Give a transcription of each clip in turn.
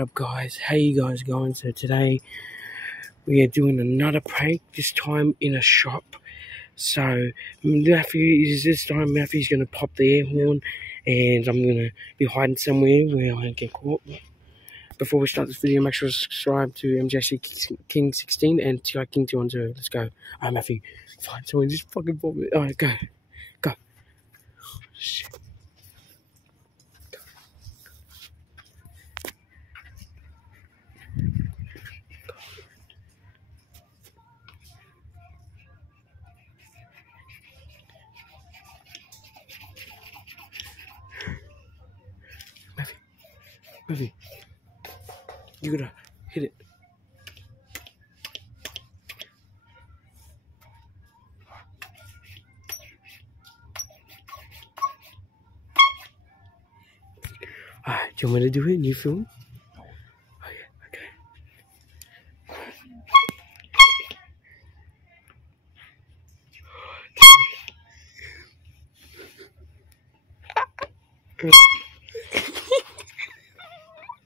up, guys? How you guys going? So today we are doing another prank, this time in a shop. So this time Matthew's gonna pop the air horn and I'm gonna be hiding somewhere where I don't get caught. Before we start this video, make sure to subscribe to MJC King 16 and TI King 210. Let's go. Alright, Matthew, find someone, just fucking pop it. Alright, go. Go. Shit. Matthew, you gotta hit it. Alright, do you want me to do it and you film? Oh yeah, okay.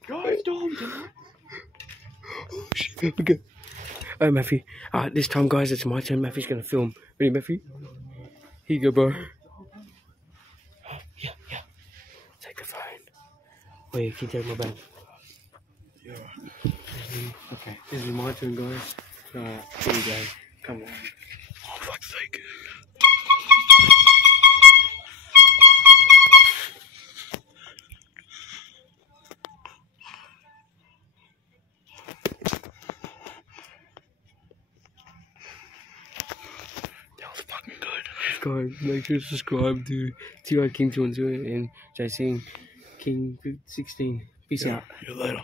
Guys, don't. Oh shit, okay. Alright, Matthew. This time, guys, it's my turn. Matthew's gonna film. Ready, Matthew? Here you go, bro. Yeah. Take the phone. Wait, can you take my bag? Yeah. Okay, this is my turn, guys. Here you go. Come on. Oh, fuck's sake. That was fucking good. Guys, make sure to subscribe to TI King 210 and JC King 16. Peace out. See you later.